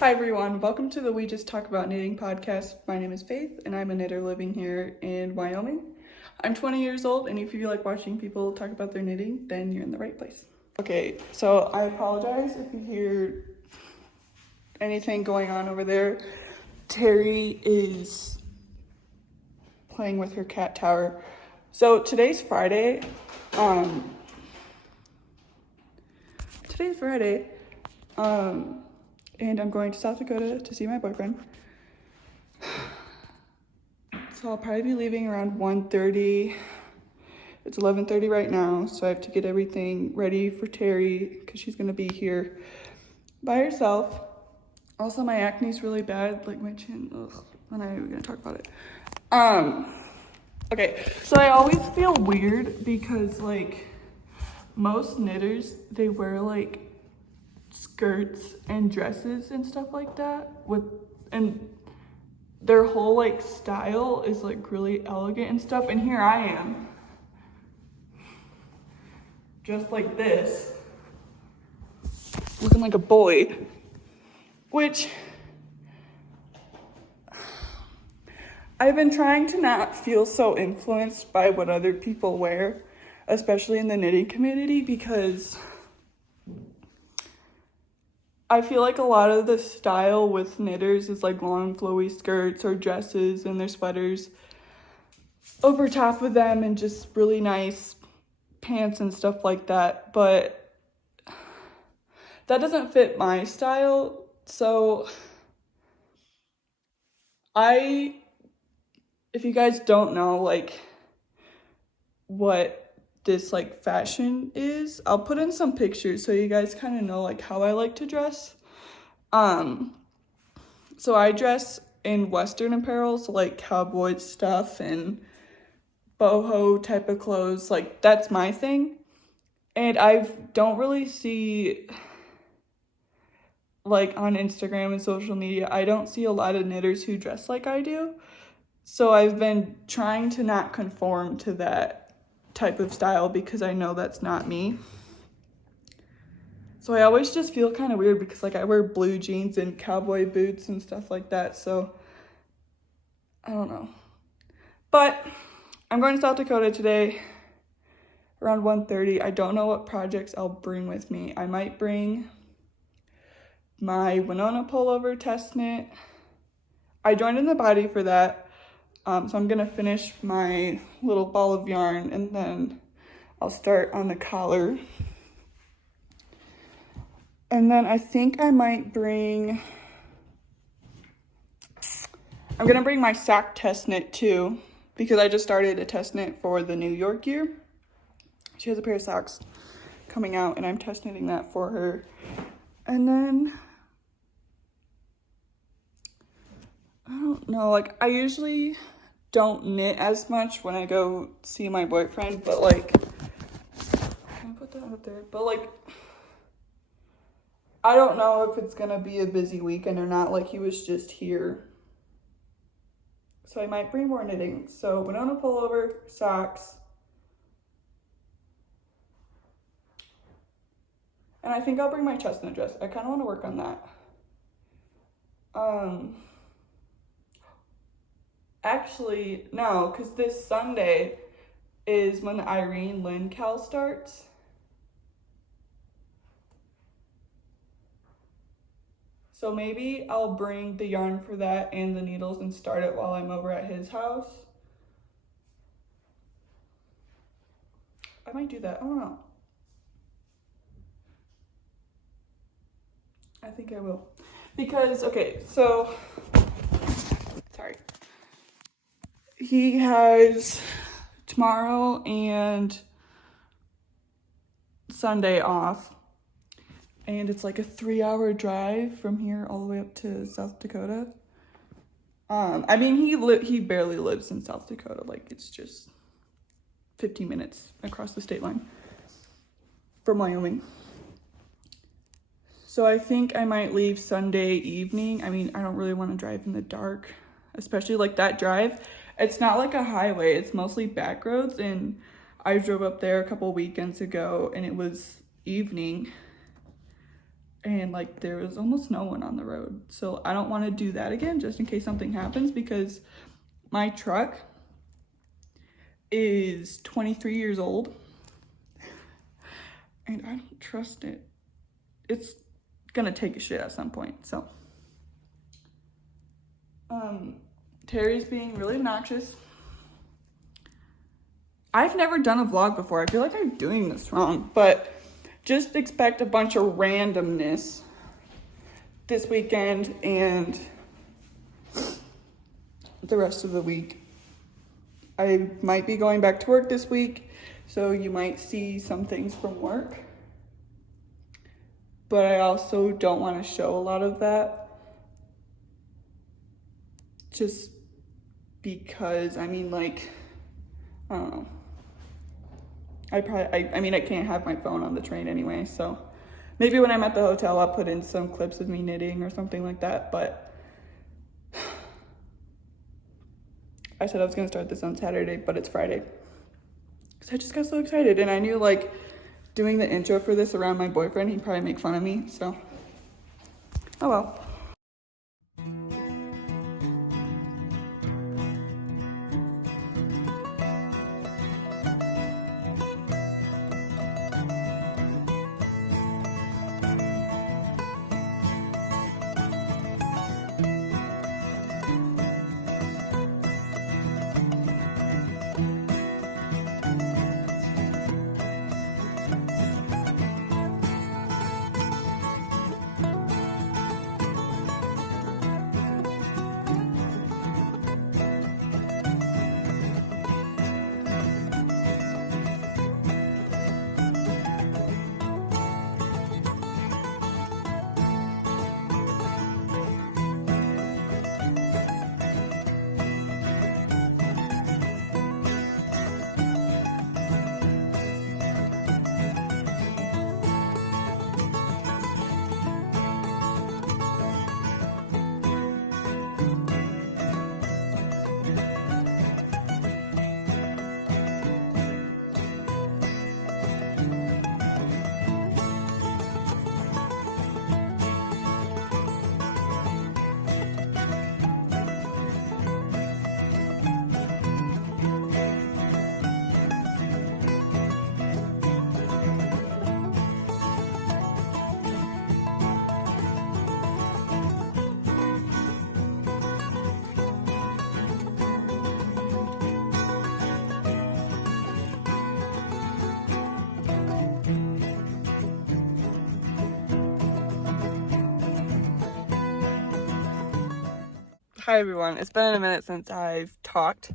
Hi everyone, welcome to the We Just Talk About Knitting podcast. My name is Faith and I'm a knitter living here in Wyoming. I'm 20 years old and if you like watching people talk about their knitting, then you're in the right place. Okay, so I apologize if you hear anything going on over there. Terry is playing with her cat tower. So today's Friday. And I'm going to South Dakota to see my boyfriend. So I'll probably be leaving around 1:30. It's 11:30 right now, so I have to get everything ready for Terry because she's gonna be here by herself. Also, my acne's really bad, like my chin. Ugh, I'm not even gonna talk about it. Okay, so I always feel weird because like most knitters, they wear like skirts and dresses and stuff like that and their whole like style is like really elegant and stuff, and here I am just like this looking like a boy, which I've been trying to not feel so influenced by what other people wear, especially in the knitting community, because I feel like a lot of the style with knitters is like long flowy skirts or dresses and their sweaters over top of them and just really nice pants and stuff like that. But that doesn't fit my style. So if you guys don't know like what this like fashion is, I'll put in some pictures so you guys kind of know like how I like to dress. So I dress in Western apparel, so like cowboy stuff and boho type of clothes, like that's my thing. And I don't really see like on Instagram and social media, I don't see a lot of knitters who dress like I do. So I've been trying to not conform to that type of style because I know that's not me. So I always just feel kind of weird because like I wear blue jeans and cowboy boots and stuff like that. So I don't know. But I'm going to South Dakota today around 1:30. I don't know what projects I'll bring with me. I might bring my Winona pullover test knit. I joined in the body for that. So I'm gonna finish my little ball of yarn and then I'll start on the collar. And then I think I might I'm gonna bring my sock test knit too, because I just started a test knit for the New York year. She has a pair of socks coming out and I'm test knitting that for her. And then, I don't know, like I usually don't knit as much when I go see my boyfriend, but like, can I put that up there? But like, I don't know if it's gonna be a busy weekend or not. Like he was just here. So I might bring more knitting. So Winona pullover, socks. And I think I'll bring my chestnut dress. I kind of want to work on that. Actually, no, because this Sunday is when the Irene Lynn Cal starts. So maybe I'll bring the yarn for that and the needles and start it while I'm over at his house. I might do that. I don't know. I think I will. Because, okay, so, sorry. He has tomorrow and Sunday off. And it's like a 3-hour drive from here all the way up to South Dakota. I mean, he barely lives in South Dakota. Like, it's just 15 minutes across the state line from Wyoming. So I think I might leave Sunday evening. I mean, I don't really want to drive in the dark, especially like that drive. It's not like a highway. It's mostly back roads. And I drove up there a couple weekends ago and it was evening. and like there was almost no one on the road. So I don't want to do that again, just in case something happens, because my truck is 23 years old and I don't trust it. It's gonna take a shit at some point. So Terry's being really obnoxious. I've never done a vlog before. I feel like I'm doing this wrong, but just expect a bunch of randomness this weekend and the rest of the week. I might be going back to work this week, so you might see some things from work. But I also don't want to show a lot of that. Just because, I mean, like, I don't know. I mean, I can't have my phone on the train anyway, so maybe when I'm at the hotel, I'll put in some clips of me knitting or something like that, but I said I was gonna start this on Saturday, but it's Friday. So I just got so excited, and I knew, like, doing the intro for this around my boyfriend, he'd probably make fun of me, so, oh well. Hi everyone, it's been a minute since I've talked.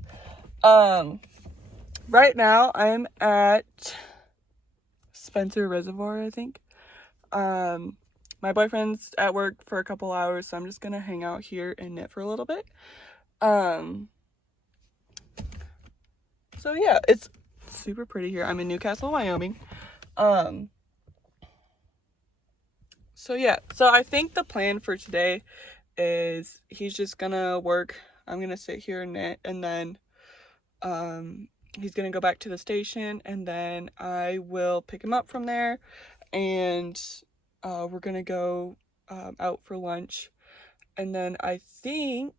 Right now I'm at Spencer Reservoir, I think. My boyfriend's at work for a couple hours, so I'm just gonna hang out here and knit for a little bit. So yeah, it's super pretty here. I'm in Newcastle, Wyoming. So yeah, so I think the plan for today is he's just gonna work. I'm gonna sit here and knit, and then he's gonna go back to the station, and then I will pick him up from there, and we're gonna go out for lunch, and then I think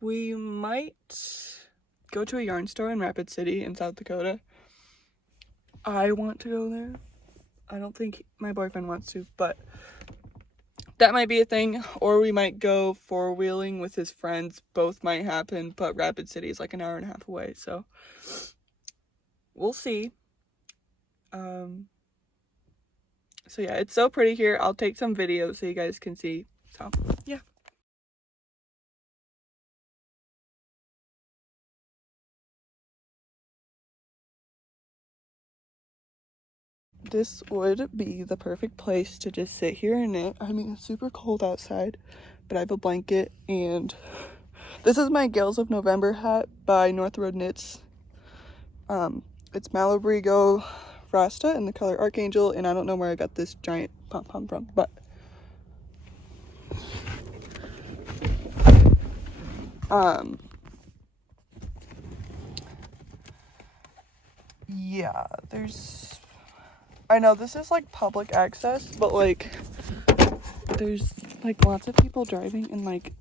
we might go to a yarn store in Rapid City in South Dakota. I want to go there. I don't think my boyfriend wants to, but that might be a thing. Or we might go four-wheeling with his friends. Both might happen, but Rapid City is like an hour and a half away, so we'll see. So yeah, it's so pretty here. I'll take some videos so you guys can see. So yeah. This would be the perfect place to just sit here and knit. I mean, it's super cold outside, but I have a blanket, and this is my Gales of November hat by North Road Knits. It's Malabrigo Rasta in the color Archangel, and I don't know where I got this giant pom-pom from, but yeah, there's I know this is like public access, but like there's like lots of people driving and like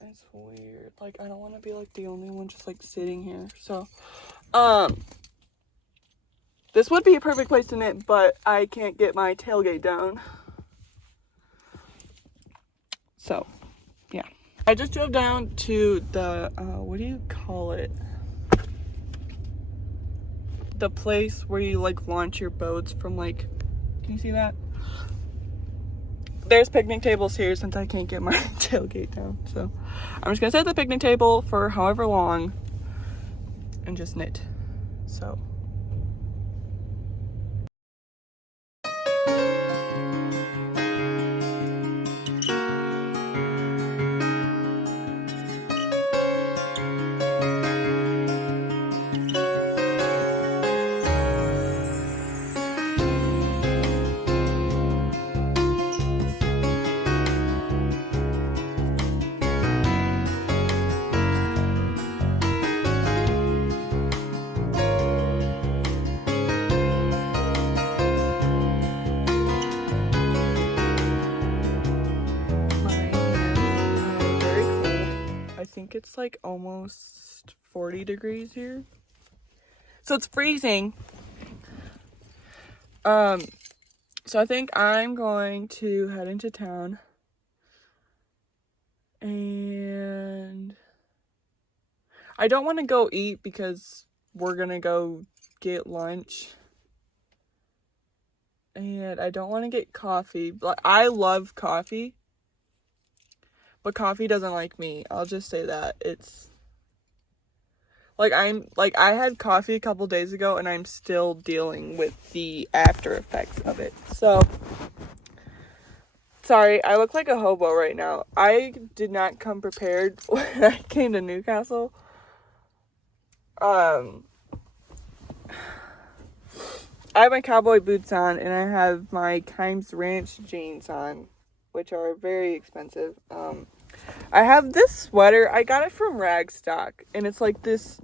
it's weird. Like I don't want to be like the only one just like sitting here. So this would be a perfect place to knit, but I can't get my tailgate down. So yeah, I just drove down to the what do you call it, the place where you like launch your boats from, like, can you see that? There's picnic tables here since I can't get my tailgate down. So I'm just gonna sit at the picnic table for however long and just knit. So I think it's like almost 40 degrees here. So it's freezing. So I think I'm going to head into town and I don't want to go eat because we're gonna go get lunch. And I don't want to get coffee. Like, I love coffee, but coffee doesn't like me. I'll just say that. It's like I had coffee a couple days ago and I'm still dealing with the after effects of it. So sorry, I look like a hobo right now. I did not come prepared when I came to Newcastle. I have my cowboy boots on and I have my Kimes Ranch jeans on, which are very expensive. I have this sweater. I got it from Ragstock, and it's like this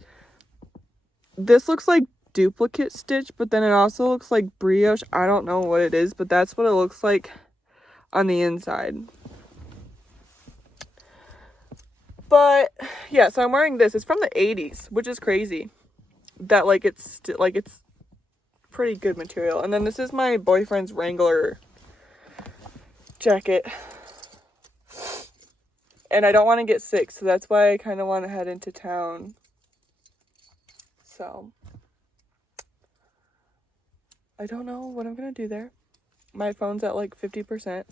looks like duplicate stitch, but then it also looks like brioche. I don't know what it is, but that's what it looks like on the inside. But yeah, so I'm wearing this. It's from the 80s, which is crazy that like it's pretty good material. And then this is my boyfriend's Wrangler jacket. And I don't want to get sick, so that's why I kind of want to head into town. So I don't know what I'm going to do there. My phone's at like 50%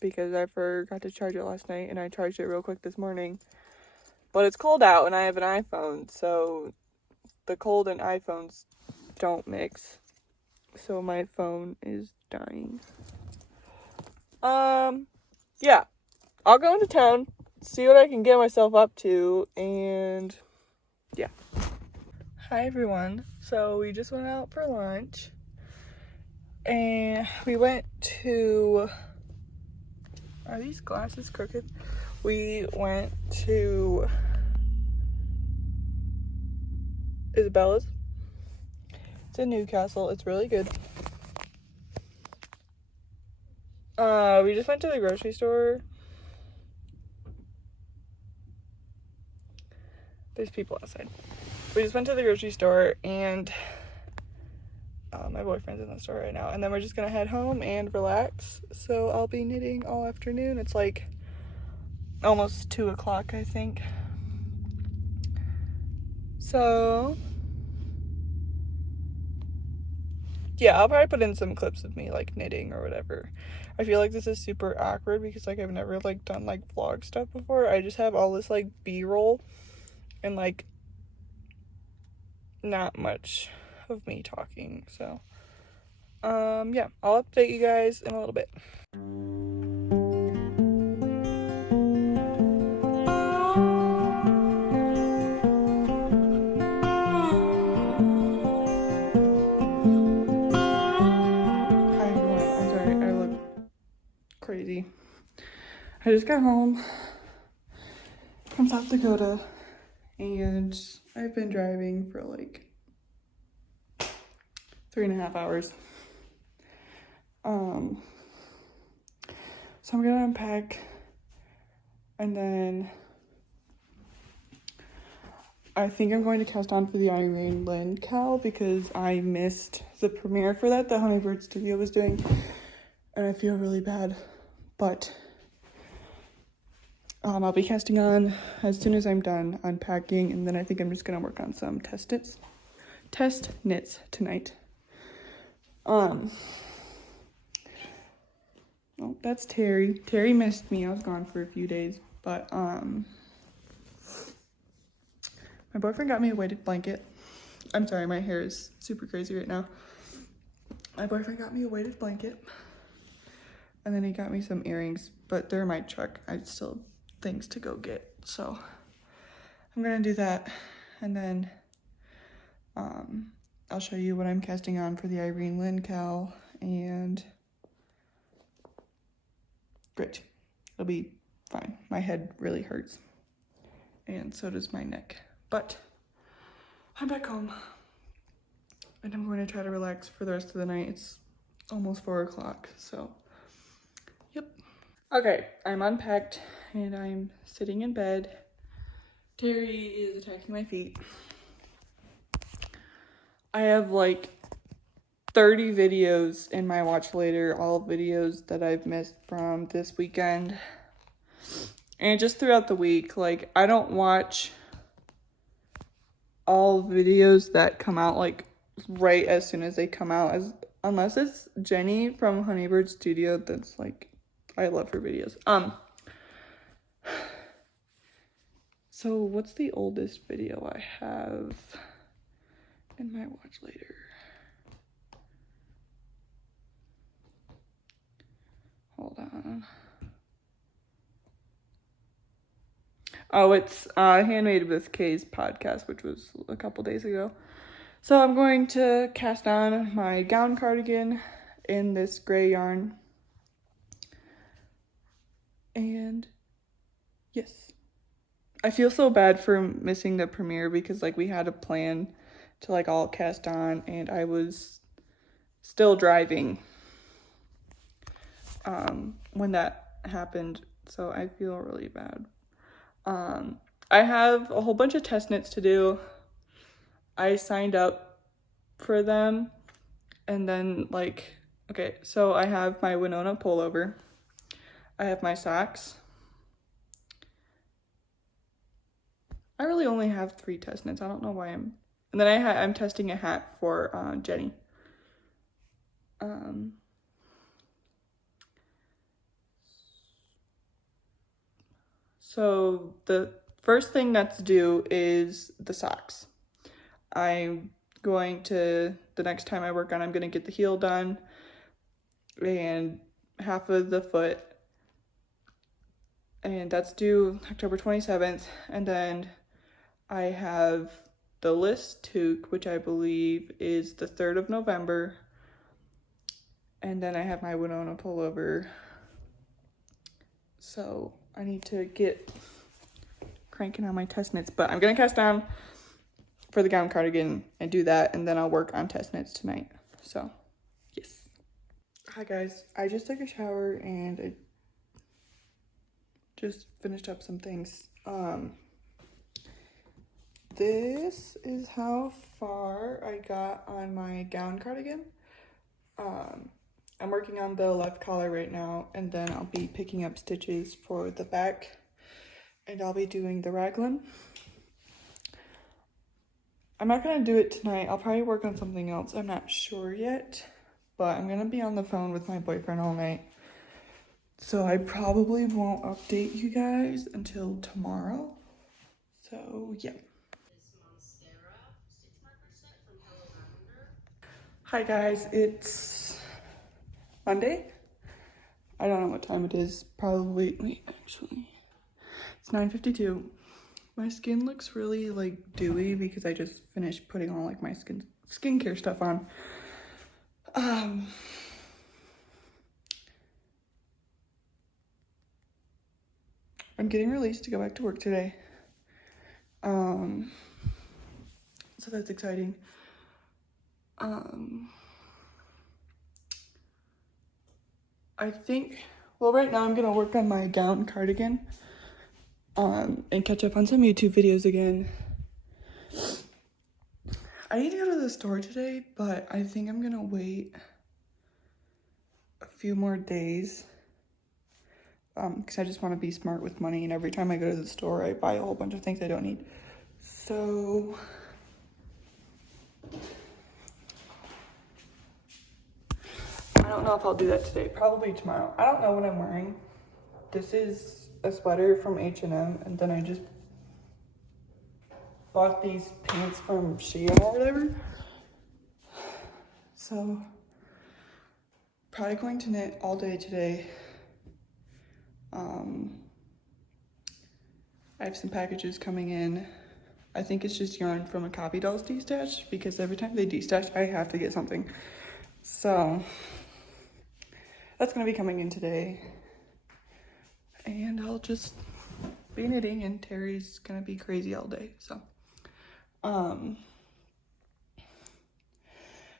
because I forgot to charge it last night and I charged it real quick this morning. But it's cold out and I have an iPhone, so the cold and iPhones don't mix. So my phone is dying. Yeah. I'll go into town, see what I can get myself up to, and yeah. Hi everyone. So we just went out for lunch and we went to, are these glasses crooked? We went to Isabella's. It's in Newcastle. It's really good. We just went to the grocery store. There's people outside. We just went to the grocery store and my boyfriend's in the store right now. And then we're just gonna head home and relax. So I'll be knitting all afternoon. It's like almost 2 o'clock, I think. So yeah, I'll probably put in some clips of me like knitting or whatever. I feel like this is super awkward because like I've never like done like vlog stuff before. I just have all this like B-roll and like not much of me talking. So yeah, I'll update you guys in a little bit. Hi everyone, I'm sorry, I look crazy. I just got home from South Dakota and I've been driving for like 3.5 hours. So I'm gonna unpack, and then I think I'm going to cast on for the Irene Lynn cowl because I missed the premiere for that Honeybird Studio was doing, and I feel really bad, but I'll be casting on as soon as I'm done unpacking, and then I think I'm just gonna work on some test knits tonight. Oh, that's Terry. Terry missed me. I was gone for a few days, but my boyfriend got me a weighted blanket. I'm sorry, my hair is super crazy right now. My boyfriend got me a weighted blanket, and then he got me some earrings, but they're in my truck. I still have things to go get, so I'm gonna do that, and then I'll show you what I'm casting on for the Irene Lynn cowl, and great. It'll be fine. My head really hurts, and so does my neck, but I'm back home, and I'm going to try to relax for the rest of the night. It's almost 4 o'clock, so yep. Okay, I'm unpacked, and I'm sitting in bed. Terry is attacking my feet. I have like 30 videos in my watch later, all videos that I've missed from this weekend. And just throughout the week, like I don't watch all videos that come out like right as soon as they come out, unless it's Jenny from Honeybird Studio. That's like, I love her videos. So what's the oldest video I have in my watch later? Hold on. Oh, it's Handmade with Kay's podcast, which was a couple days ago. So I'm going to cast on my gown cardigan in this gray yarn. And yes. I feel so bad for missing the premiere because like we had a plan to like all cast on, and I was still driving when that happened, so I feel really bad. I have a whole bunch of test knits to do. I signed up for them, and then like, okay, so I have my Winona pullover, I have my socks. I really only have 3 test knits. I don't know why and then I'm testing a hat for Jenny. So the first thing that's due is the socks. I'm going to, the next time I work on, I'm going to get the heel done and half of the foot, and that's due October 27th. And then I have the list toque, which I believe is the 3rd of November. And then I have my Winona pullover. So I need to get cranking on my test knits, but I'm gonna cast down for the gown cardigan and do that, and then I'll work on test knits tonight. So yes. Hi guys, I just took a shower and I just finished up some things. This is how far I got on my gown cardigan. I'm working on the left collar right now, and then I'll be picking up stitches for the back, and I'll be doing the raglan. I'm not gonna do it tonight. I'll probably work on something else. I'm not sure yet, but I'm gonna be on the phone with my boyfriend all night, so I probably won't update you guys until tomorrow. So yeah. Hi guys, it's Monday. I don't know what time it is. Probably, wait, actually, it's 9:52. My skin looks really like dewy because I just finished putting all like my skincare stuff on. I'm getting released to go back to work today. So that's exciting. I think, well, right now I'm gonna work on my gown cardigan, and catch up on some YouTube videos again. I need to go to the store today, but I think I'm gonna wait a few more days, because I just want to be smart with money, and every time I go to the store, I buy a whole bunch of things I don't need. So I don't know if I'll do that today. Probably tomorrow. I don't know what I'm wearing. This is a sweater from H&M, and then I just bought these pants from Shein or whatever. So probably going to knit all day today. I have some packages coming in. I think it's just yarn from a Copy Dolls destash, because every time they destash, I have to get something. So that's gonna be coming in today. And I'll just be knitting, and Terry's gonna be crazy all day, so.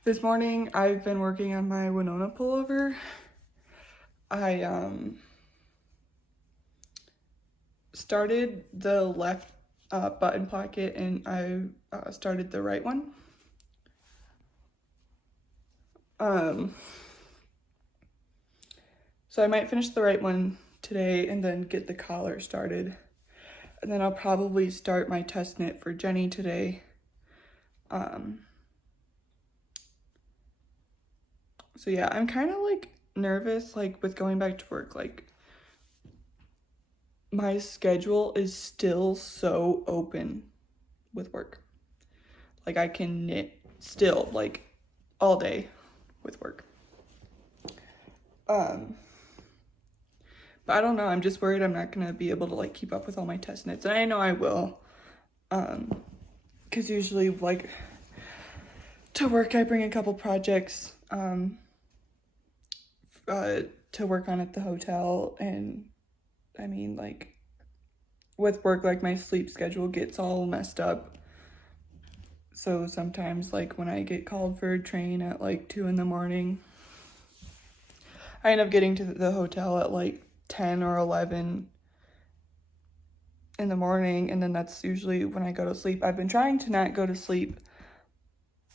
This morning I've been working on my Winona pullover. I started the left button pocket, and I started the right one. So I might finish the right one today and then get the collar started. And then I'll probably start my test knit for Jenny today. So yeah, I'm kind of like nervous, like with going back to work. Like my schedule is still so open with work. Like I can knit still like all day with work. But I don't know, I'm just worried I'm not gonna be able to like keep up with all my test knits. And I know I will. Cause usually like to work I bring a couple projects to work on at the hotel, and I mean like with work, like my sleep schedule gets all messed up. So sometimes like when I get called for a train at like 2 a.m, I end up getting to the hotel at like 10 or 11 in the morning, and then that's usually when I go to sleep. I've been trying to not go to sleep.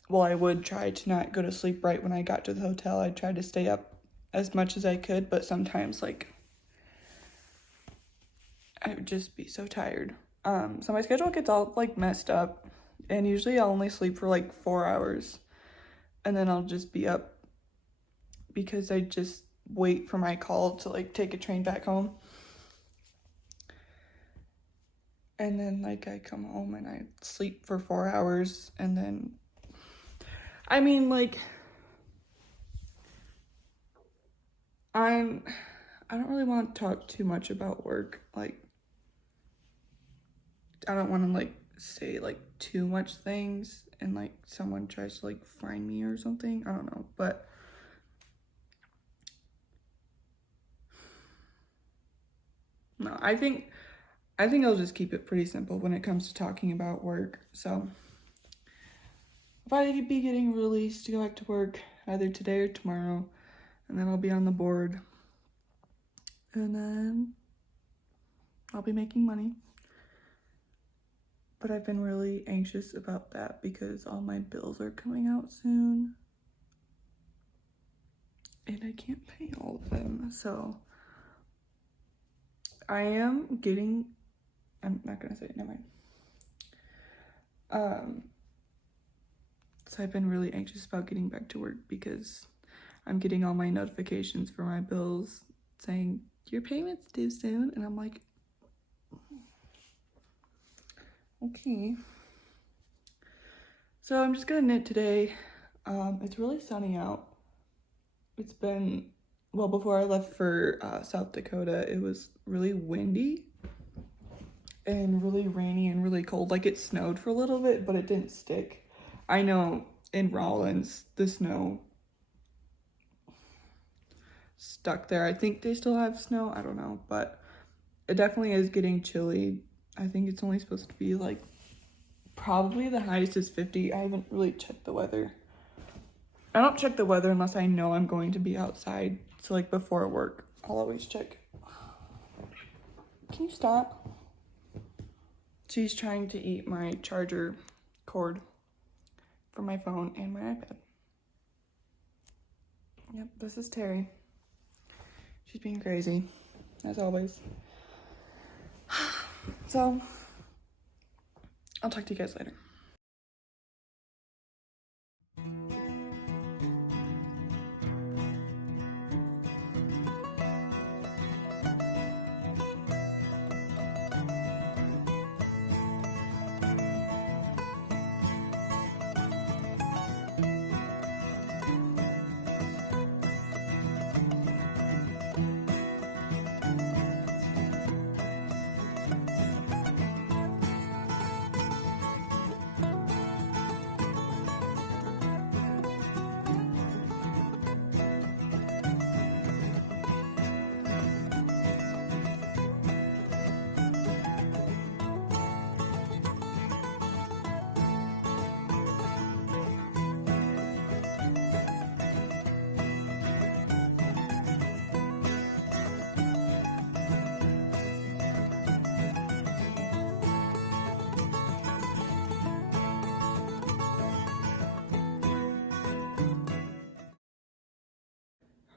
Well, I would try to not go to sleep right when I got to the hotel. I tried to stay up as much as I could, but sometimes like I would just be so tired. So my schedule gets all like messed up, and usually I'll only sleep for like 4 hours, and then I'll just be up because I just wait for my call to like take a train back home. And then like I come home and I sleep for 4 hours, and then I mean like I don't really want to talk too much about work. Like I don't want to like say like too much things and like someone tries to like find me or something. I don't know, but no, I think I'll just keep it pretty simple when it comes to talking about work. So I'll probably be getting released to go back to work either today or tomorrow, and then I'll be on the board, and then I'll be making money. But I've been really anxious about that because all my bills are coming out soon, and I can't pay all of them. So I'm not gonna say it, never mind. So I've been really anxious about getting back to work because I'm getting all my notifications for my bills saying your payment's due soon, and I'm like, okay. So I'm just gonna knit today. It's really sunny out. It's been, well, before I left for South Dakota, it was really windy and really rainy and really cold. Like it snowed for a little bit, but it didn't stick. I know in Rollins, the snow stuck there. I think they still have snow, I don't know, but it definitely is getting chilly. I think it's only supposed to be like, probably the highest is 50. I haven't really checked the weather. I don't check the weather unless I know I'm going to be outside So like before work, I'll always check. Can you stop? She's trying to eat my charger cord for my phone and my iPad. Yep, this is Terry. She's being crazy, as always. So, I'll talk to you guys later.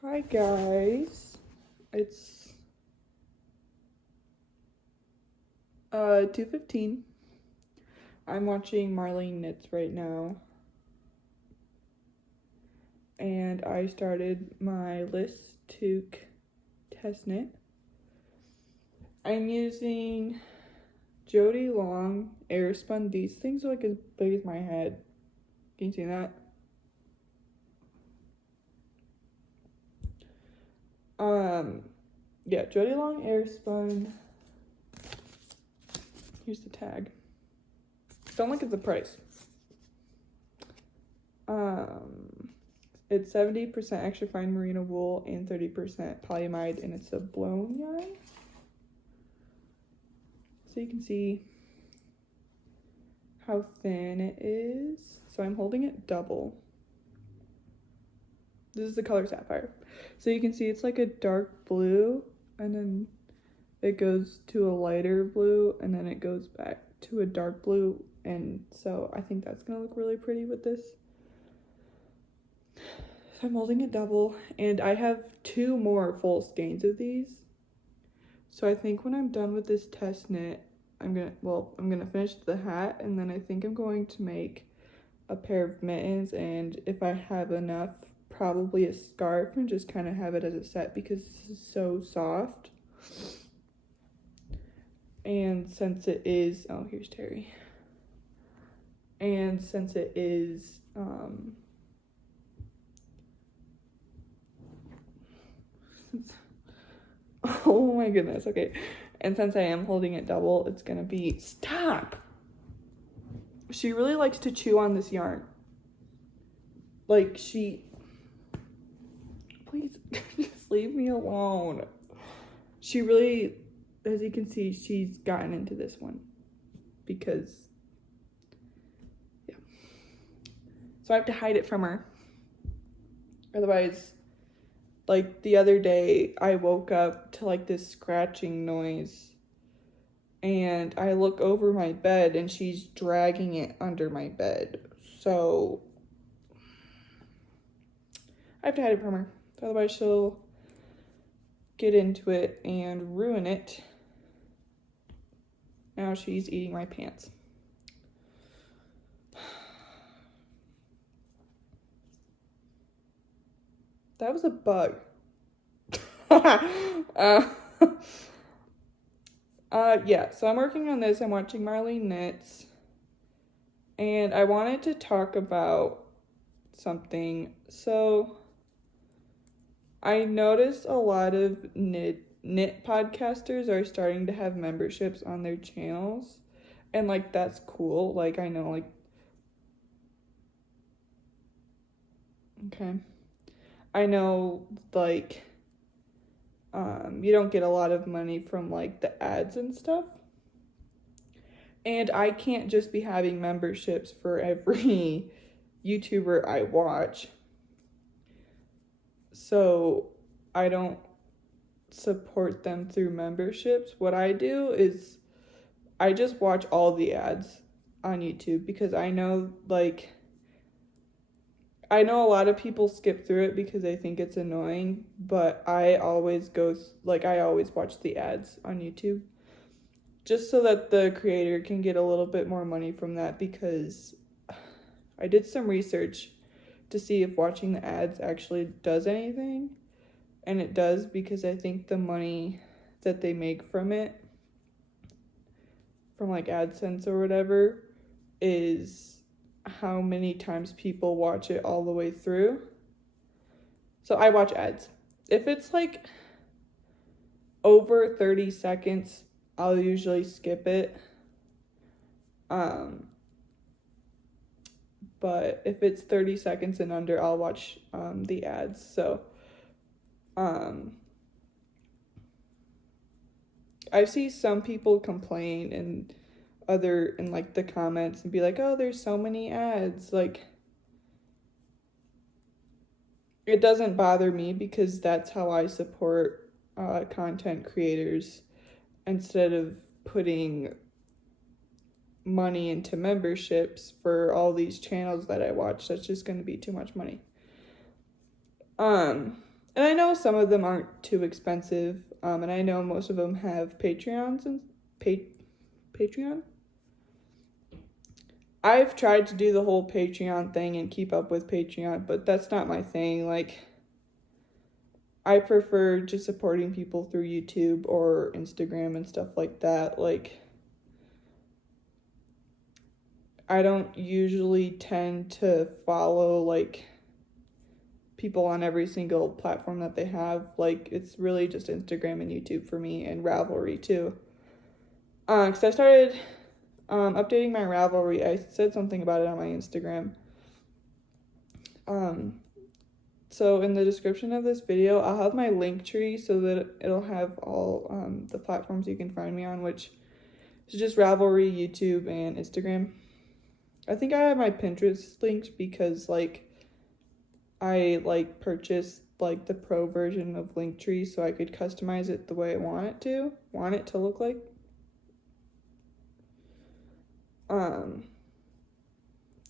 Hi guys, it's 2:15. I'm watching Marlene Knits right now, and I started my List Toque test knit. I'm using Jody Long air spun. These things are like as big as my head. Can you see that? Yeah, Jody Long air spun. Here's the tag. Don't look at the price. It's 70% extra fine merino wool and 30% polyamide, and it's a blown yarn. So you can see how thin it is. So I'm holding it double. This is the color Sapphire. So you can see it's like a dark blue, and then it goes to a lighter blue, and then it goes back to a dark blue. And so I think that's gonna look really pretty with this. So I'm holding it double, and I have 2 more full skeins of these. So I think when I'm done with this test knit, I'm gonna finish the hat, and then I think I'm going to make a pair of mittens, and if I have enough, probably a scarf, and just kind of have it as a set because this is so soft. And since it is, oh, here's Terry. And since it is, oh my goodness, okay. And since I am holding it double, it's gonna be, stop! She really likes to chew on this yarn. Like, please, just leave me alone. She really, as you can see, she's gotten into this one. Because, yeah. So I have to hide it from her. Otherwise, like the other day, I woke up to like this scratching noise, and I look over my bed and she's dragging it under my bed. So I have to hide it from her. Otherwise she'll get into it and ruin it. Now she's eating my pants. That was a bug. Yeah, so I'm working on this. I'm watching Marlene Knits. And I wanted to talk about something. So I noticed a lot of knit podcasters are starting to have memberships on their channels. And like that's cool. Like I know like okay. I know like you don't get a lot of money from like the ads and stuff. And I can't just be having memberships for every YouTuber I watch. So I don't support them through memberships. What I do is I just watch all the ads on YouTube because I know a lot of people skip through it because they think it's annoying, but I always watch the ads on YouTube just so that the creator can get a little bit more money from that, because I did some research to see if watching the ads actually does anything, and it does, because I think the money that they make from it, from like AdSense or whatever, is how many times people watch it all the way through. So I watch ads. If it's like over 30 seconds, I'll usually skip it. But if it's 30 seconds and under, I'll watch the ads. So I see some people complain in like the comments and be like, oh, there's so many ads. Like, it doesn't bother me because that's how I support content creators. Instead of putting money into memberships for all these channels that I watch, that's just going to be too much money. And I know some of them aren't too expensive, and I know most of them have Patreons and Patreon. I've tried to do the whole Patreon thing and keep up with Patreon, but that's not my thing. Like, I prefer just supporting people through YouTube or Instagram and stuff like that. Like, I don't usually tend to follow, like, people on every single platform that they have. Like, it's really just Instagram and YouTube for me, and Ravelry too. Because I started updating my Ravelry. I said something about it on my Instagram. So in the description of this video, I'll have my link tree so that it'll have all the platforms you can find me on, which is just Ravelry, YouTube, and Instagram. I think I have my Pinterest linked because, like, I, like, purchased, like, the pro version of Linktree so I could customize it the way I want it to look like.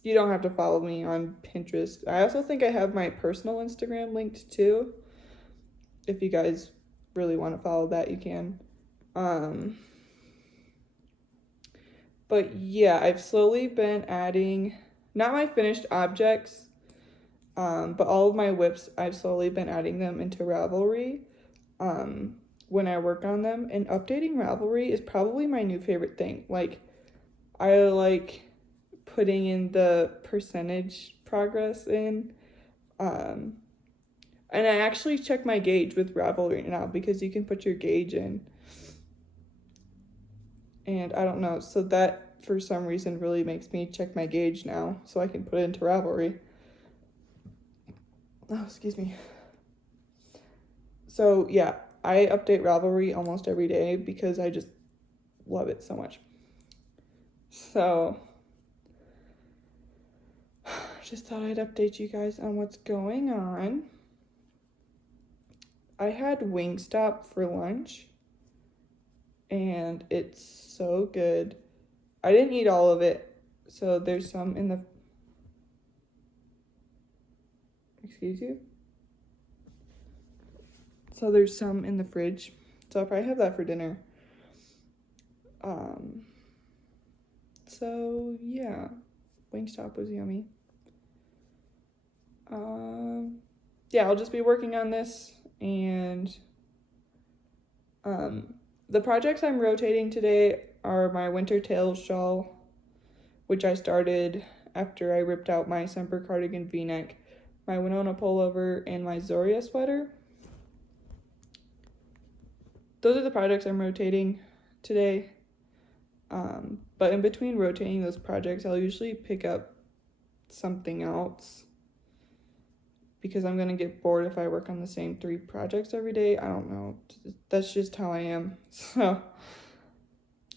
You don't have to follow me on Pinterest. I also think I have my personal Instagram linked too. If you guys really want to follow that, you can. But yeah, I've slowly been adding, not my finished objects, but all of my whips, I've slowly been adding them into Ravelry when I work on them. And updating Ravelry is probably my new favorite thing. Like, I like putting in the percentage progress in. And I actually check my gauge with Ravelry now because you can put your gauge in. And I don't know, so that for some reason really makes me check my gauge now so I can put it into Ravelry. Oh, excuse me. So yeah, I update Ravelry almost every day because I just love it so much. So just thought I'd update you guys on what's going on. I had Wingstop for lunch, and it's so good. I didn't eat all of it, so there's some in the... Excuse you? So there's some in the fridge, so I'll probably have that for dinner. So yeah, Wingstop was yummy. Yeah, I'll just be working on this, and the projects I'm rotating today are my winter tail shawl, which I started after I ripped out my Semper cardigan v-neck, my Winona pullover, and my Zoria sweater. Those are the projects I'm rotating today. But in between rotating those projects, I'll usually pick up something else because I'm going to get bored if I work on the same 3 projects every day. I don't know. That's just how I am. So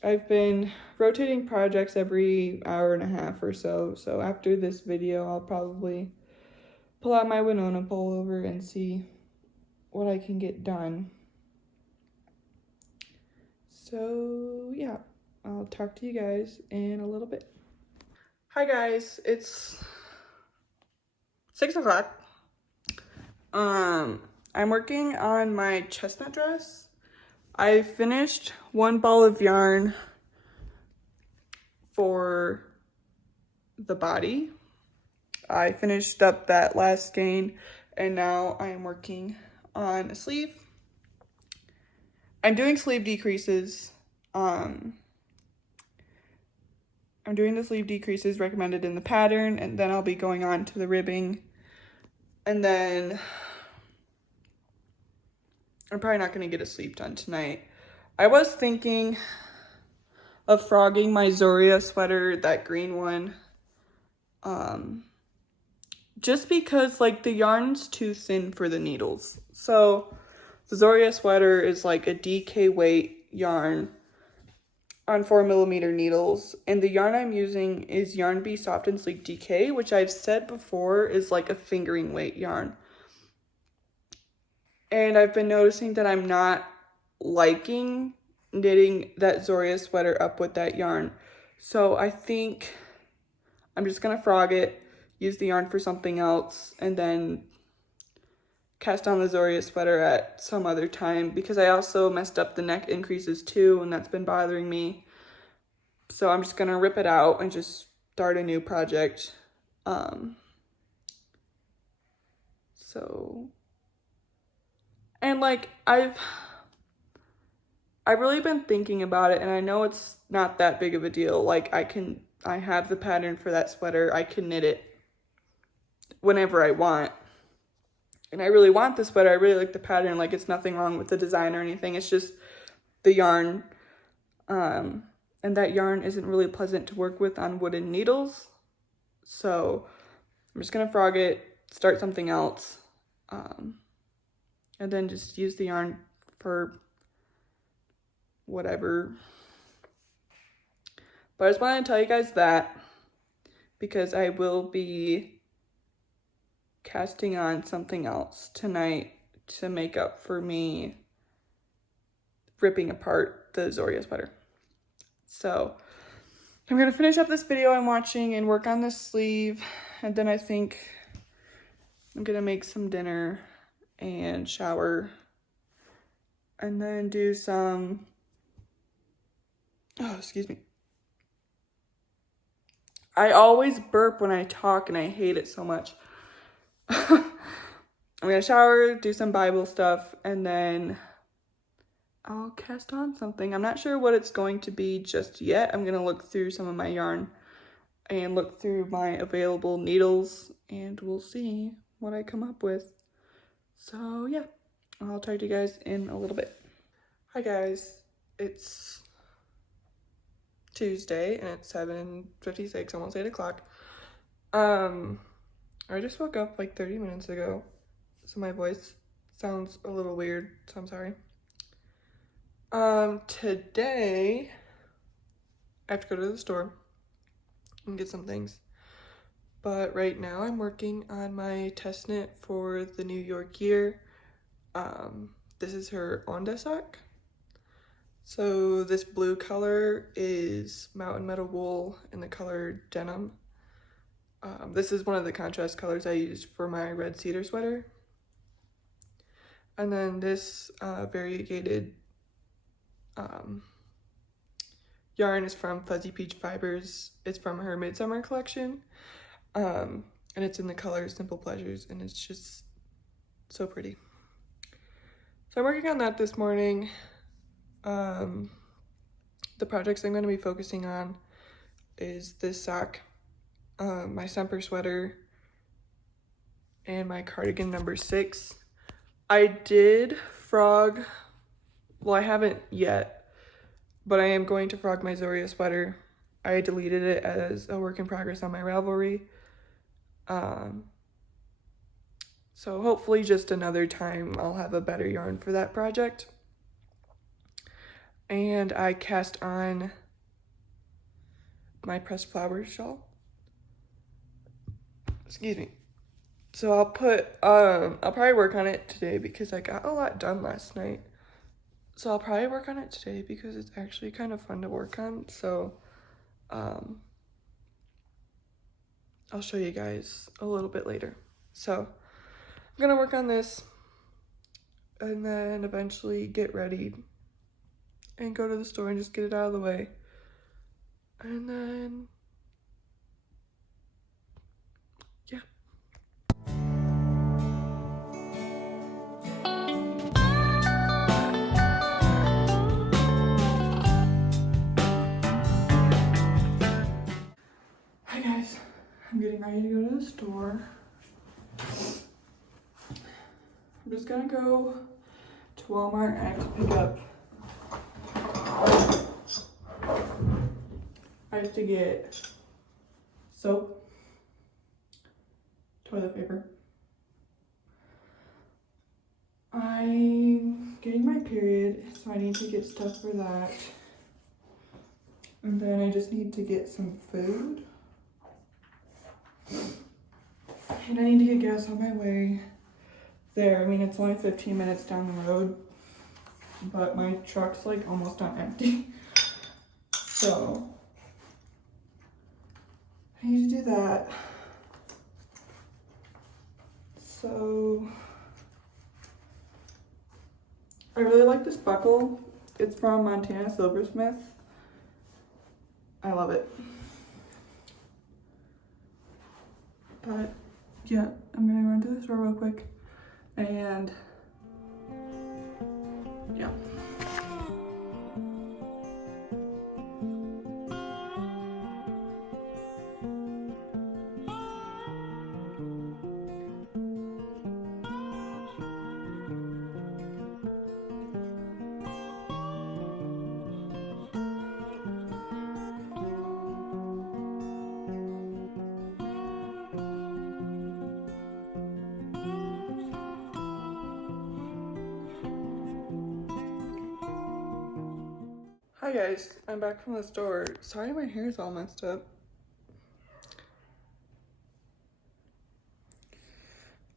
I've been rotating projects every hour and a half or so. So after this video, I'll probably pull out my Winona pullover and see what I can get done. So yeah, I'll talk to you guys in a little bit. Hi guys, it's 6 o'clock. I'm working on my chestnut dress. I finished one ball of yarn for the body. I finished up that last skein and now I am working on a sleeve. I'm doing sleeve decreases. I'm doing the sleeve decreases recommended in the pattern, and then I'll be going on to the ribbing. And then I'm probably not going to get a sleeve done tonight. I was thinking of frogging my Zoria sweater, that green one. Just because like the yarn's too thin for the needles. So the Zoria sweater is like a DK weight yarn on 4mm needles, and the yarn I'm using is Yarn Bee Soft and Sleek DK, which I've said before is like a fingering weight yarn. And I've been noticing that I'm not liking knitting that Zoria sweater up with that yarn. So I think I'm just gonna frog it, use the yarn for something else, and then cast on the Zoria sweater at some other time, because I also messed up the neck increases too, and that's been bothering me. So I'm just gonna rip it out and just start a new project. And like I've really been thinking about it, and I know it's not that big of a deal. Like I have the pattern for that sweater. I can knit it whenever I want. And I really want the sweater. I really like the pattern. Like, it's nothing wrong with the design or anything. It's just the yarn. And that yarn isn't really pleasant to work with on wooden needles. So I'm just gonna frog it, start something else, and then just use the yarn for whatever. But I just wanted to tell you guys that, because I will be casting on something else tonight to make up for me ripping apart the Zoria sweater. So I'm gonna finish up this video I'm watching and work on this sleeve, and then I think I'm gonna make some dinner and shower, and then do some, oh, excuse me. I always burp when I talk and I hate it so much. I'm gonna shower, do some Bible stuff, and then I'll cast on something. I'm not sure what it's going to be just yet. I'm gonna look through some of my yarn and look through my available needles, and we'll see what I come up with. So yeah, I'll talk to you guys in a little bit. Hi guys, it's Tuesday and it's 7:56, almost 8 o'clock. I just woke up like 30 minutes ago, so my voice sounds a little weird, so I'm sorry. Today I have to go to the store and get some things, but right now I'm working on my test knit for the New York year. This is her Onda sock. So this blue color is Mountain Meadow wool in the color denim. This is one of the contrast colors I used for my red cedar sweater. And then this variegated yarn is from Fuzzy Peach Fibers. It's from her Midsummer collection. And it's in the color Simple Pleasures, and it's just so pretty. So I'm working on that this morning. The projects I'm going to be focusing on is this sock, my Semper sweater, and my cardigan number 6. I did frog, well, I haven't yet, but I am going to frog my Zoria sweater. I deleted it as a work in progress on my Ravelry. So hopefully just another time I'll have a better yarn for that project. And I cast on my pressed flowers shawl. Excuse me. So I'll probably work on it today because I got a lot done last night. So I'll probably work on it today because it's actually kind of fun to work on. So, I'll show you guys a little bit later. So I'm gonna work on this and then eventually get ready and go to the store and just get it out of the way. And then, yeah. Hi guys, I'm getting ready to go to the store. I'm just gonna go to Walmart. I have to pick up, I have to get soap, toilet paper. I'm getting my period, so I need to get stuff for that. And then I just need to get some food. And I need to get gas on my way there. I mean, it's only 15 minutes down the road, but my truck's like almost on empty. So I need to do that. So I really like this buckle. It's from Montana Silversmith. I love it. But yeah, I'm gonna run to the store real quick and yeah. Hi guys, I'm back from the store. Sorry my hair's all messed up.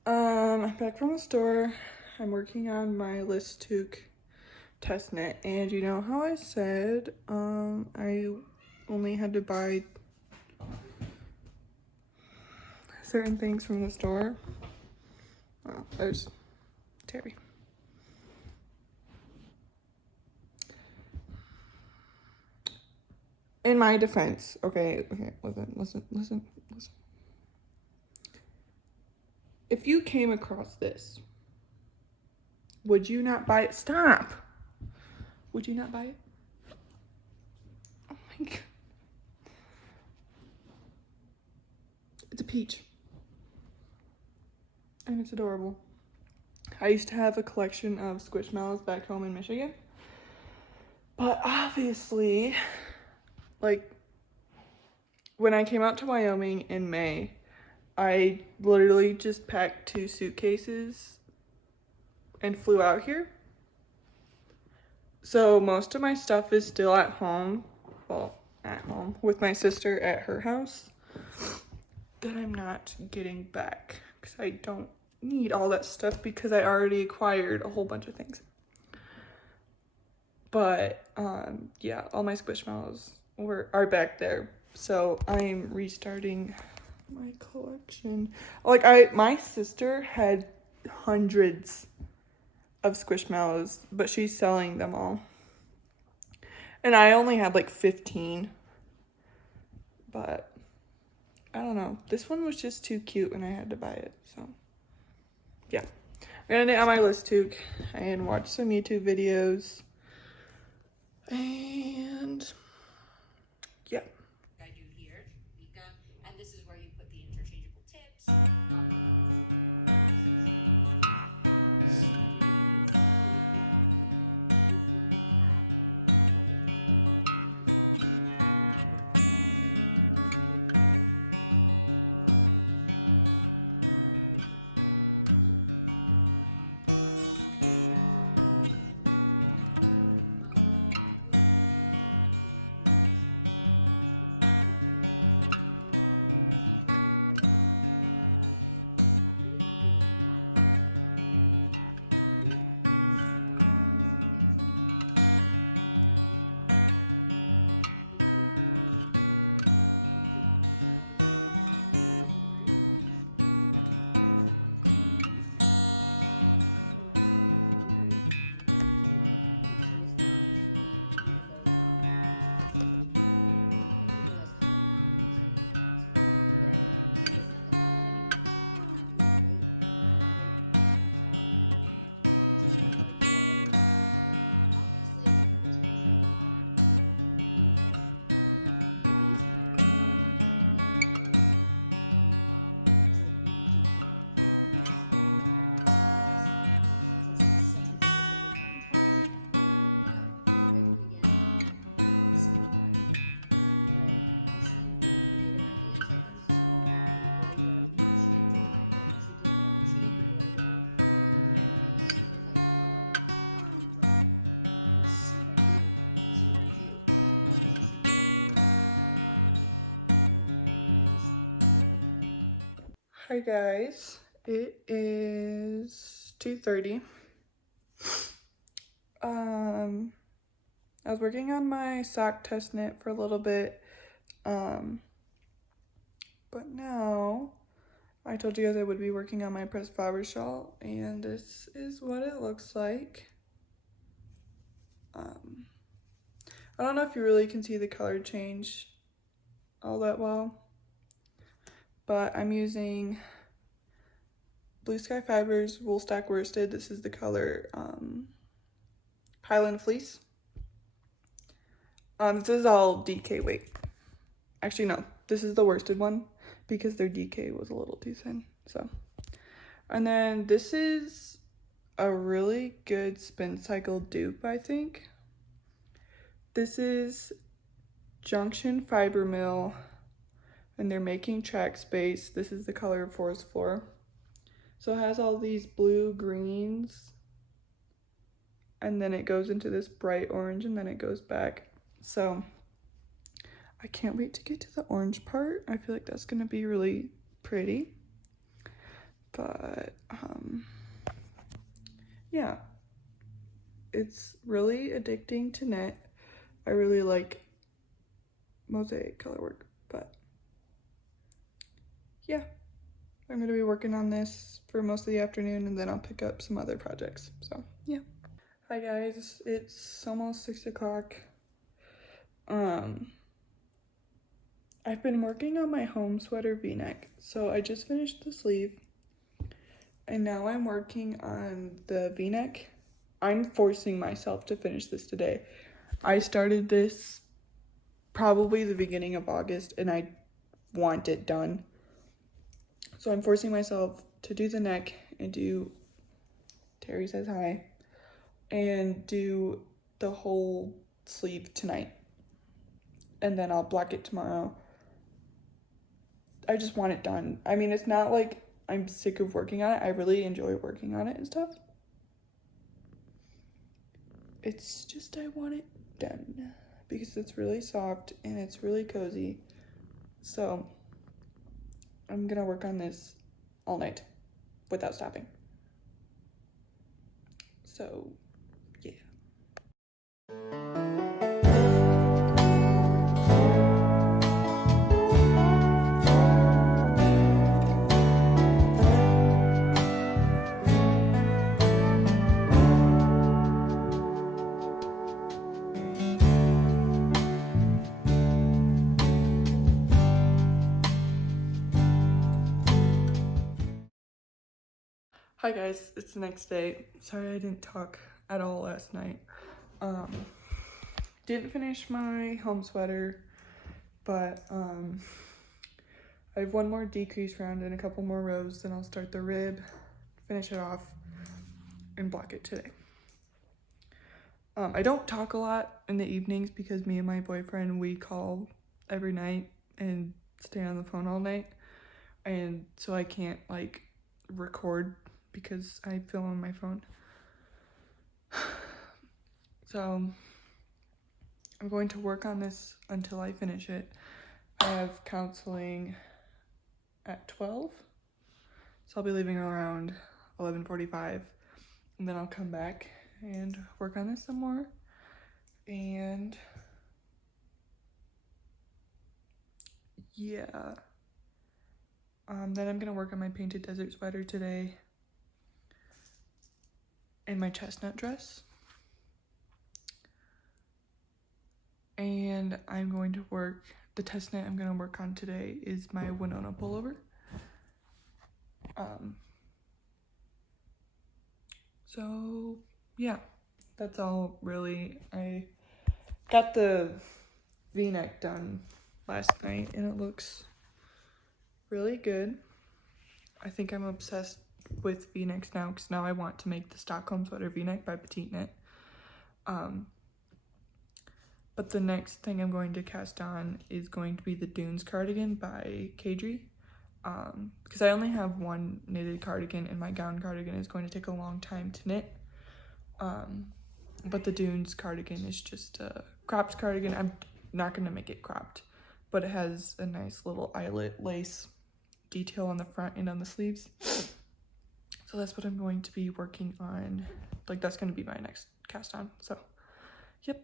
I'm back from the store. I'm working on my Listook test knit, and you know how I said I only had to buy certain things from the store? Well, there's Terry. In my defense, okay, listen. If you came across this, would you not buy it? Stop! Would you not buy it? Oh my god. It's a peach. And it's adorable. I used to have a collection of Squishmallows back home in Michigan. But obviously, like, when I came out to Wyoming in May, I literally just packed 2 suitcases and flew out here. So most of my stuff is still at home. Well, at home with my sister at her house that I'm not getting back because I don't need all that stuff because I already acquired a whole bunch of things. But yeah, all my Squishmallows are back there. So I'm restarting my collection. Like my sister had hundreds of Squishmallows, but she's selling them all. And I only had like 15. But I don't know. This one was just too cute and I had to buy it. So yeah. I'm gonna knit on my Listook and watch some YouTube videos. And yeah. I do here, Mika, and this is where you put the interchangeable tips. Hi guys, it is 2:30. I was working on my sock test knit for a little bit, but now I told you guys I would be working on my pressed flower shawl, and this is what it looks like. I don't know if you really can see the color change all that well, but I'm using Blue Sky Fibers Wool Stack Worsted. This is the color Highland Fleece. This is all DK weight. Actually, no, this is the worsted one because their DK was a little too thin. So, and then this is a really good spin cycle dupe, I think. This is Junction Fiber Mill, and they're making Track Space. This is the color Forest Floor. So it has all these blue greens, and then it goes into this bright orange, and then it goes back. So I can't wait to get to the orange part. I feel like that's gonna be really pretty. But yeah, it's really addicting to knit. I really like mosaic color work, but yeah, I'm gonna be working on this for most of the afternoon, and then I'll pick up some other projects. So yeah. Hi guys, it's almost 6 o'clock. I've been working on my home sweater v-neck. So I just finished the sleeve, and now I'm working on the v-neck. I'm forcing myself to finish this today. I started this probably the beginning of August, and I want it done. So I'm forcing myself to do the neck and do Terry Says Hi and do the whole sleeve tonight. And then I'll block it tomorrow. I just want it done. I mean, it's not like I'm sick of working on it. I really enjoy working on it and stuff. It's just I want it done because it's really soft and it's really cozy. So I'm gonna work on this all night without stopping. So yeah. Hi guys, it's the next day. Sorry I didn't talk at all last night. Didn't finish my home sweater, but I have one more decrease round and a couple more rows, then I'll start the rib, finish it off, and block it today. I don't talk a lot in the evenings because me and my boyfriend, we call every night and stay on the phone all night, and so I can't like record because I film on my phone. So I'm going to work on this until I finish it. I have counseling at 12, so I'll be leaving around 11:45, and then I'll come back and work on this some more. And yeah, then I'm gonna work on my painted desert sweater today and my chestnut dress. And I'm going to work, the test knit I'm gonna work on today is my Winona pullover. So yeah, that's all really. I got the v-neck done last night and it looks really good. I think I'm obsessed with v-necks now because now I want to make the Stockholm sweater v-neck by Petite Knit. But the next thing I'm going to cast on is going to be the Dunes cardigan by Kadri. Because I only have one knitted cardigan and my gown cardigan is going to take a long time to knit. But the Dunes cardigan is just a cropped cardigan. I'm not going to make it cropped, but it has a nice little eyelet lace detail on the front and on the sleeves. So that's what I'm going to be working on. Like, that's going to be my next cast on. So, yep.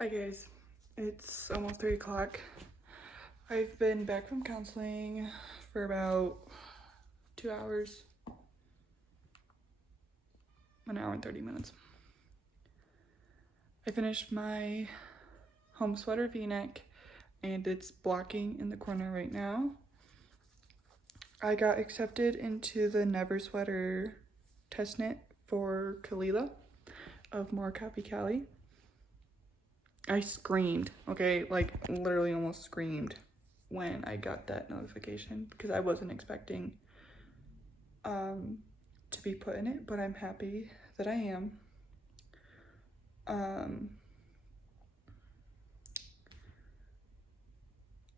Hi guys, it's almost 3 o'clock. I've been back from counseling for about 2 hours, 1 hour and 30 minutes. I finished my home sweater v-neck and it's blocking in the corner right now. I got accepted into the Never Sweater test knit for Kalila of More Copy Cali. I screamed, okay, like literally almost screamed when I got that notification because I wasn't expecting to be put in it, but I'm happy that I am.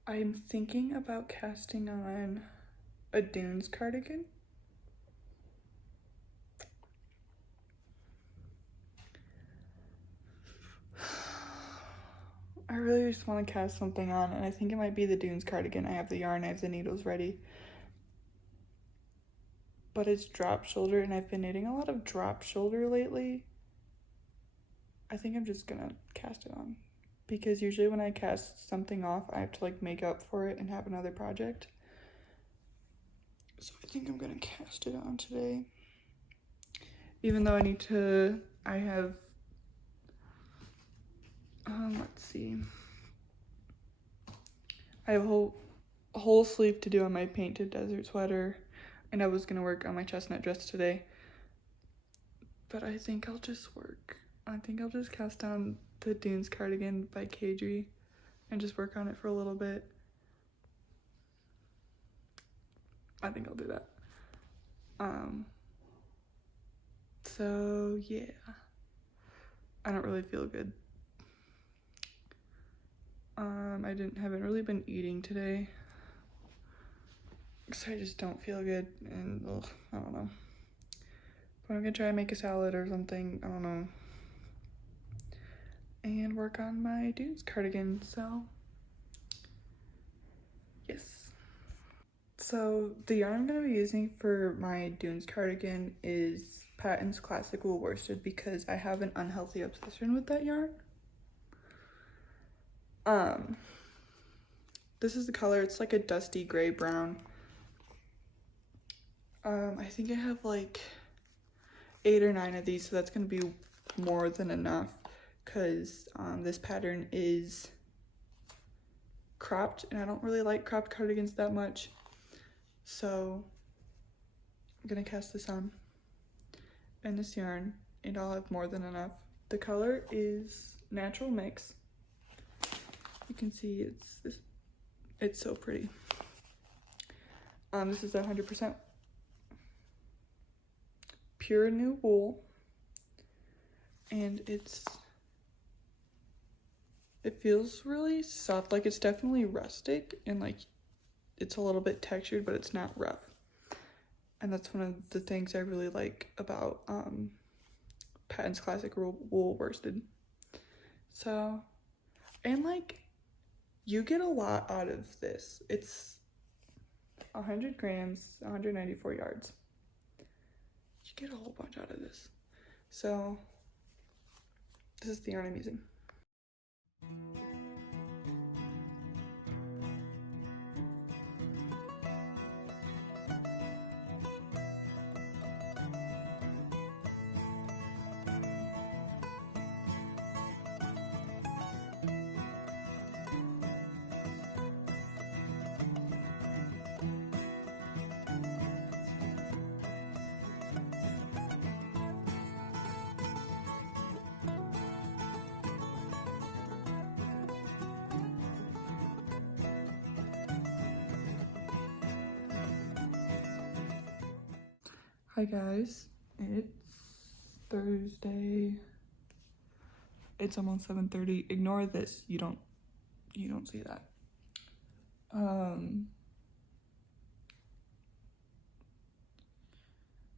I'm thinking about casting on a Dunes cardigan. I really just want to cast something on, and I think it might be the Dunes cardigan. I have the yarn, I have the needles ready. But it's drop shoulder, and I've been knitting a lot of drop shoulder lately. I think I'm just gonna cast it on. Because usually when I cast something off, I have to like make up for it and have another project. So I think I'm gonna cast it on today. Even though I have, let's see. I have a whole sleeve to do on my painted desert sweater, and I was gonna work on my chestnut dress today. But I think I'll just cast on the Dunes cardigan by Kadri and just work on it for a little bit. I think I'll do that. So yeah, I don't really feel good. I haven't really been eating today, so I just don't feel good, and I don't know. But I'm gonna try and make a salad or something, I don't know, and work on my Dunes cardigan, so yes. So the yarn I'm gonna be using for my Dunes cardigan is Patton's Classic Wool Worsted because I have an unhealthy obsession with that yarn. This is the color, it's like a dusty gray brown. I think I have like 8 or 9 of these, so that's gonna be more than enough because this pattern is cropped and I don't really like cropped cardigans that much. So I'm gonna cast this on and this yarn and I'll have more than enough. The color is Natural Mix. You can see it's so pretty. This is 100% pure new wool, and it feels really soft. Like it's definitely rustic and like it's a little bit textured, but it's not rough. And that's one of the things I really like about Patton's Classic Wool Worsted. So, and like you get a lot out of this. It's 100 grams, 194 yards. You get a whole bunch out of this. So this is the yarn I'm using. Hi guys, it's Thursday. It's almost 7:30. Ignore this. You don't see that. I'm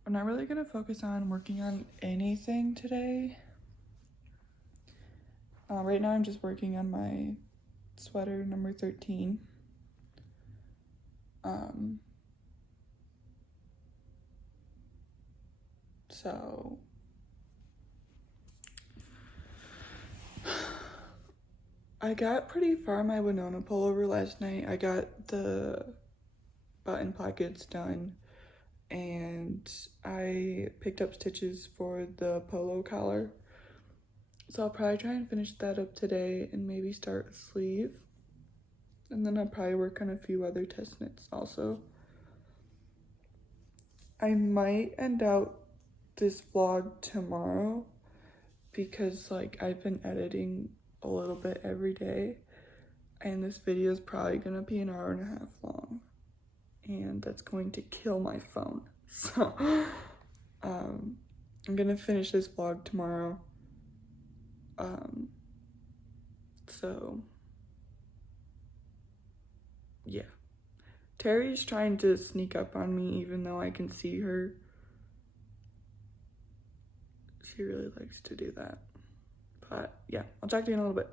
not really gonna focus on working on anything today. Right now I'm just working on my sweater number 13. So I got pretty far in my Winona pullover last night. I got the button pockets done and I picked up stitches for the polo collar. So I'll probably try and finish that up today and maybe start a sleeve. And then I'll probably work on a few other test knits also. I might end out this vlog tomorrow because like I've been editing a little bit every day and this video is probably gonna be an hour and a half long and that's going to kill my phone. So I'm gonna finish this vlog tomorrow. So yeah. Terry's trying to sneak up on me even though I can see her. She really likes to do that. But yeah, I'll talk to you in a little bit.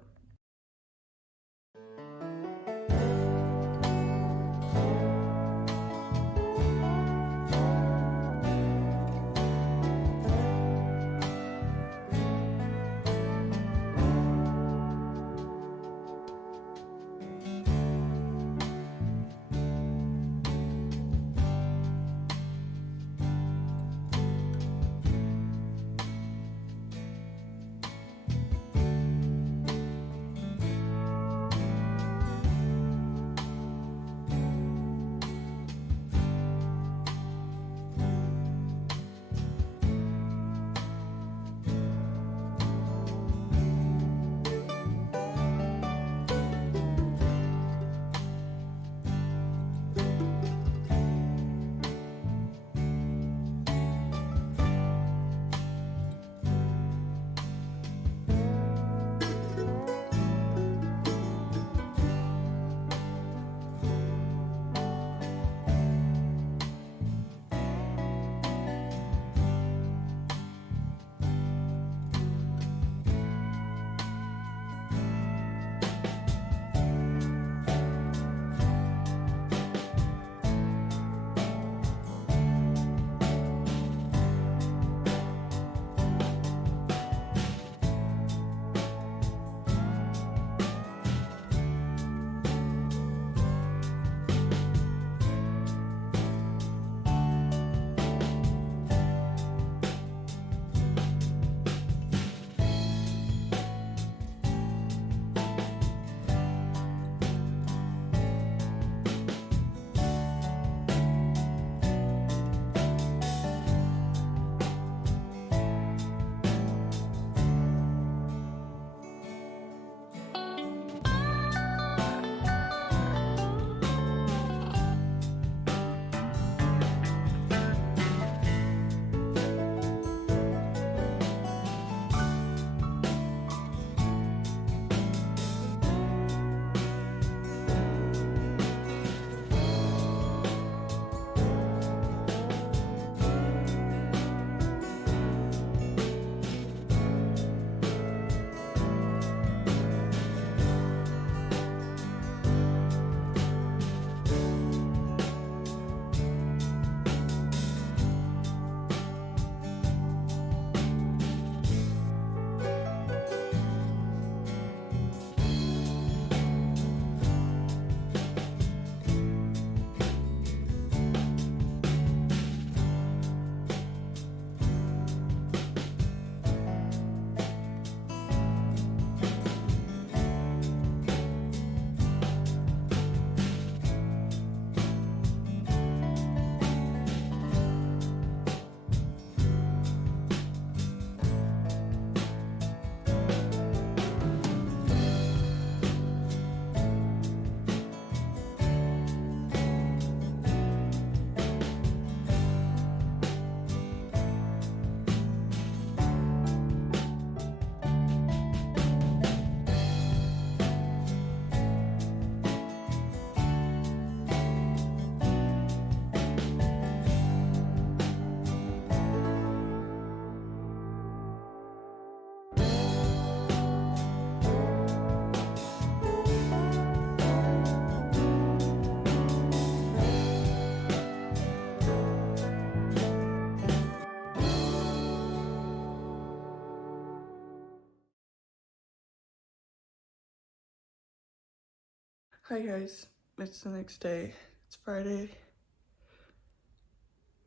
Hi guys, it's the next day. It's Friday.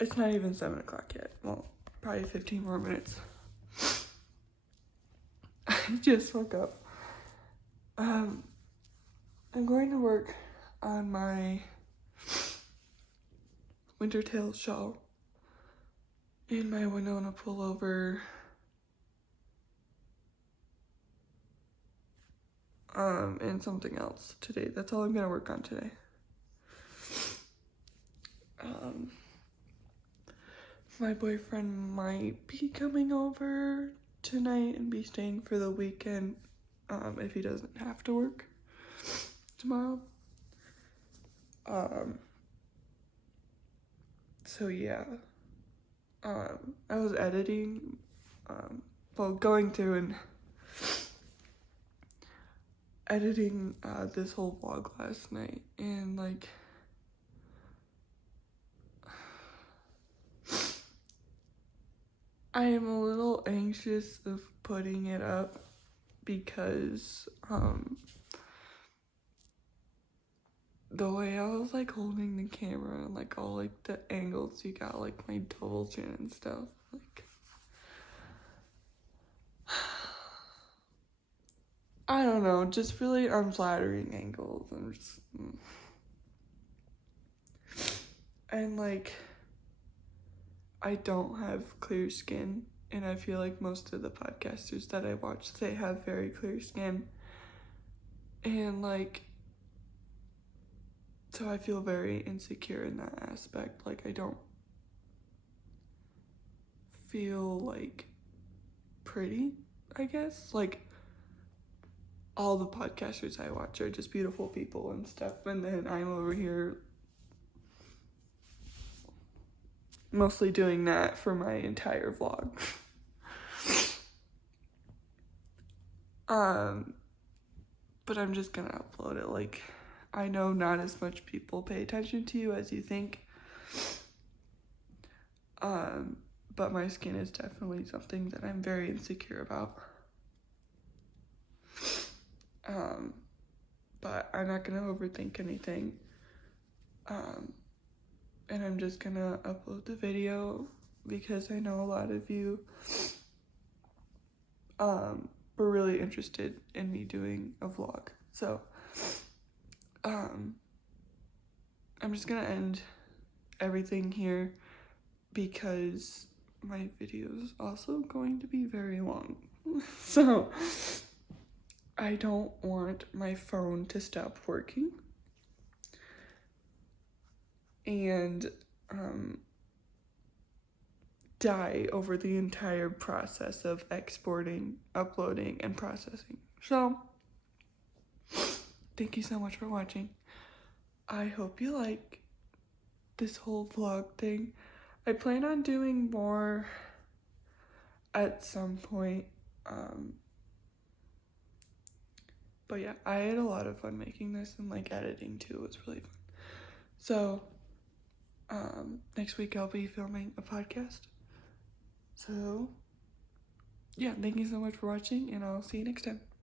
It's not even 7 o'clock yet. Well, probably 15 more minutes. I just woke up. I'm going to work on my winter tail shawl and my Winona pullover. And something else today. That's all I'm gonna work on today. My boyfriend might be coming over tonight and be staying for the weekend, if he doesn't have to work tomorrow. So yeah. I was editing, going through and editing this whole vlog last night, and like I am a little anxious of putting it up because the way I was like holding the camera and like all like the angles you got, like my double chin and stuff, like I don't know, just really unflattering angles and just and like I don't have clear skin, and I feel like most of the podcasters that I watch, they have very clear skin, and like so I feel very insecure in that aspect. Like I don't feel like pretty, I guess. Like all the podcasters I watch are just beautiful people and stuff, and then I'm over here mostly doing that for my entire vlog. But I'm just gonna upload it. Like, I know not as much people pay attention to you as you think. But my skin is definitely something that I'm very insecure about. But I'm not gonna overthink anything. And I'm just gonna upload the video because I know a lot of you were really interested in me doing a vlog. So I'm just gonna end everything here because my video is also going to be very long. So I don't want my phone to stop working. And die over the entire process of exporting, uploading, and processing. So, thank you so much for watching. I hope you like this whole vlog thing. I plan on doing more at some point. But yeah, I had a lot of fun making this, and like editing too was really fun. So, next week I'll be filming a podcast. So, yeah, thank you so much for watching, and I'll see you next time.